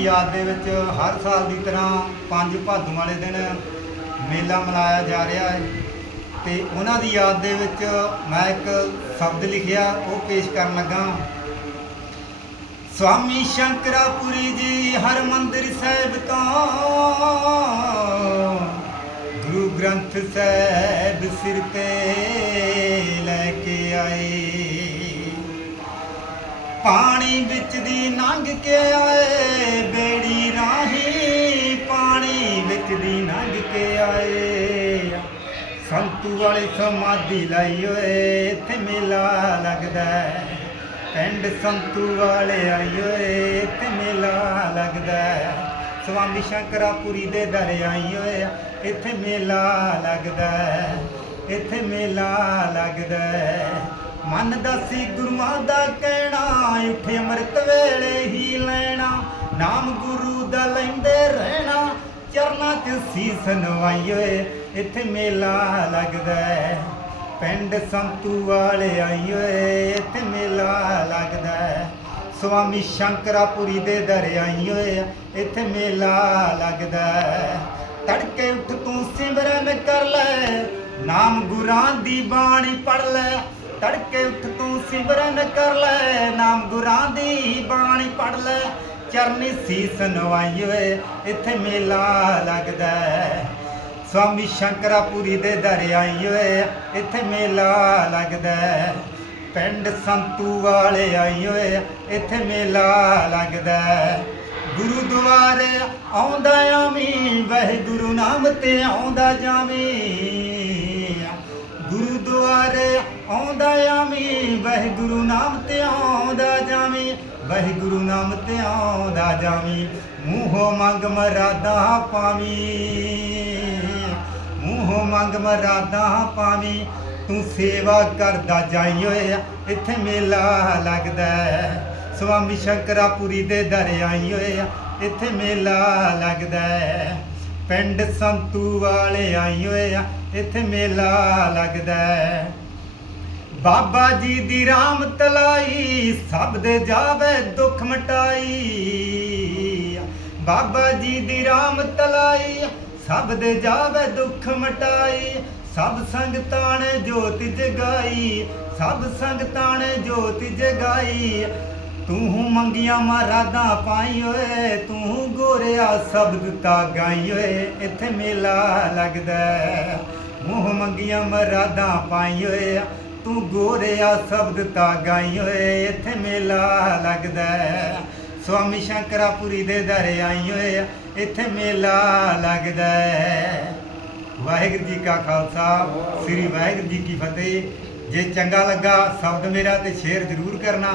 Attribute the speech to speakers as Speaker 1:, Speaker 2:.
Speaker 1: ਦੀ ਯਾਦ ਦੇ ਵਿੱਚ ਹਰ ਸਾਲ ਦੀ ਤਰ੍ਹਾਂ ਪੰਜ ਭਾਦੋਂ ਵਾਲੇ ਦਿਨ ਮੇਲਾ ਮਨਾਇਆ ਜਾ ਰਿਹਾ ਹੈ ਤੇ ਉਹਨਾਂ ਦੀ ਯਾਦ ਦੇ ਵਿੱਚ ਮੈਂ ਇੱਕ ਸ਼ਬਦ ਲਿਖਿਆ, ਉਹ ਪੇਸ਼ ਕਰਨ ਲੱਗਾ। ਸਵਾਮੀ ਸ਼ੰਕਰਾਪੁਰੀ ਜੀ ਹਰਮੰਦਰ ਸਾਹਿਬ ਤੋਂ, ਗੁਰੂ ਗ੍ਰੰਥ ਸਾਹਿਬ ਸਿਰ ਤੇ ਲੈ ਕੇ ਆਏ। ਪਾਣੀ ਵਿੱਚ ਦੀ ਲੰਘ ਕੇ ਆਏ ਸੰਤੂ ਵਾਲੇ ਸਮਾਧੀ ਲਾਈ ਓਏ, ਇੱਥੇ ਮੇਲਾ ਲੱਗਦਾ ਪਿੰਡ ਸੰਤੂ ਵਾਲੇ ਆਈ ਓਏ, ਇੱਥੇ ਮੇਲਾ ਲੱਗਦਾ ਹੈ। ਸਵਾਮੀ ਸ਼ੰਕਰਾਪੁਰੀ ਦੇ ਦਰ ਆਈ ਓਏ, ਇੱਥੇ ਮੇਲਾ ਲੱਗਦਾ ਇੱਥੇ ਮੇਲਾ ਲੱਗਦਾ ਮਨ ਦਾਸੀ ਗੁਰੂਆਂ ਦਾ ਕਹਿਣਾ, ਉੱਠੇ ਅੰਮ੍ਰਿਤ ਵੇਲੇ ਹੀ ਲੈਣਾ। ਨਾਮ ਗੁਰੂ ਦਾ ਲੈਂਦੇ ਰਹਿਣਾ। ਚਰਨਾਂ 'ਚ ਸੀਸ ਨਵਾਈ ਓਏ ਇੱਥੇ ਮੇਲਾ ਲੱਗਦਾ ਹੈ। ਪਿੰਡ ਸੰਤੂ ਵਾਲੇ ਆਈ ਓਏ ਇੱਥੇ ਮੇਲਾ ਲੱਗਦਾ ਹੈ। ਸਵਾਮੀ ਸ਼ੰਕਰਾਪੁਰੀ ਦੇ ਦਰ ਆਈ ਓਏ ਇੱਥੇ ਮੇਲਾ ਲੱਗਦਾ ਹੈ। ਤੜਕੇ ਉੱਠ ਤੂੰ ਸਿਮਰਨ ਕਰ ਲੈ, ਨਾਮ ਗੁਰਾਂ ਦੀ ਬਾਣੀ ਪੜ ਲੈ ਤੜਕੇ ਉੱਠ ਤੂੰ ਸਿਮਰਨ ਕਰ ਲੈ, ਨਾਮ ਗੁਰਾਂ ਦੀ ਬਾਣੀ ਪੜ ਲੈ ਚਰਨੀ ਸੀਸ ਨਵਾਈ ਓਏ ਇੱਥੇ ਮੇਲਾ ਲੱਗਦਾ ਸਵਾਮੀ ਸ਼ੰਕਰਾਪੁਰੀ ਦੇ ਦਰ ਆਈ ਓਏ ਇੱਥੇ ਮੇਲਾ ਲੱਗਦਾ ਪਿੰਡ ਸੰਤੂ ਵਾਲੇ ਆਈ ਓਏ ਇੱਥੇ ਮੇਲਾ ਲੱਗਦਾ ਗੁਰਦੁਆਰੇ ਆਉਂਦਾ ਆਵੀਂ, ਵਾਹਿਗੁਰੂ ਨਾਮ ਤੇ ਆਉਂਦਾ ਜਾਵੀਂ। ਗੁਰਦੁਆਰੇ ਆਉਂਦਾ ਆਵੀਂ, ਵਾਹਿਗੁਰੂ ਨਾਮ ਤੇ ਆਉਂਦਾ ਜਾਵੀਂ, ਵਾਹਿਗੁਰੂ ਨਾਮ ਤੇ ਆਉਂਦਾ ਜਾਵੀਂ, ਮੂੰਹੋਂ ਮੰਗ ਮਰਾਦਾ ਪਾਵੀਂ, ਮੂੰਹੋਂ ਮੰਗ ਮਰਾਦਾ ਪਾਵੀਂ, ਤੂੰ ਸੇਵਾ ਕਰਦਾ ਜਾਈ ਓਏ, ਇੱਥੇ ਮੇਲਾ ਲੱਗਦਾ ਹੈ। ਸਵਾਮੀ ਸ਼ੰਕਰਾਪੁਰੀ ਦੇ ਦਰ ਆਈ ਓਏ, ਇੱਥੇ ਮੇਲਾ ਲੱਗਦਾ ਪਿੰਡ ਸੰਤੂ ਵਾਲੇ ਆਈ ਓਏ, ਇੱਥੇ ਮੇਲਾ ਲੱਗਦਾ ਬਾਬਾ ਜੀ ਦੀ ਰਾਮ ਤਲਾਈ, ਸਭ ਦੇ ਜਾਵੇ ਦੁੱਖ ਮਟਾਈ। ਬਾਬਾ ਜੀ ਦੀ ਰਾਮ ਤਲਾਈ, ਸਭ ਦੇ ਜਾਵੇ ਦੁੱਖ ਮਟਾਈ। ਸਭ ਸੰਗਤਾਂ ਨੇ ਜੋਤ ਜਗਾਈ, ਸਭ ਸੰਗਤਾਂ ਨੇ ਜੋਤ ਜਗਾਈ। ਤੂੰ ਮੰਗੀਆਂ ਮਰਾਦਾਂ ਪਾਈ ਓਏ, ਤੂੰ ਗੋਰਿਆ ਸ਼ਬਦ ਤਾ ਗਾਈ ਓਏ, ਇੱਥੇ ਮੇਲਾ ਲੱਗਦਾ। ਮੂੰਹ ਮੰਗੀਆਂ ਮਰਾਦਾਂ ਪਾਈ ਓਏ ਤੂੰ ਗੋਰਿਆ ਸ਼ਬਦ ਤਾ ਗਾਈ ਓਏ ਇੱਥੇ ਮੇਲਾ ਲੱਗਦਾ ਹੈ। ਸਵਾਮੀ ਸ਼ੰਕਰਾਪੁਰੀ ਦੇ ਦਰ ਆਈ ਓਏ ਇੱਥੇ ਮੇਲਾ ਲੱਗਦਾ ਵਾਹਿਗੁਰੂ ਜੀ ਕਾ ਖਾਲਸਾ, ਸ੍ਰੀ ਵਾਹਿਗੁਰੂ ਜੀ ਕੀ ਫਤਿਹ। ਜੇ ਚੰਗਾ ਲੱਗਾ ਸ਼ਬਦ ਮੇਰਾ ਤੇ ਸ਼ੇਅਰ ਜ਼ਰੂਰ ਕਰਨਾ।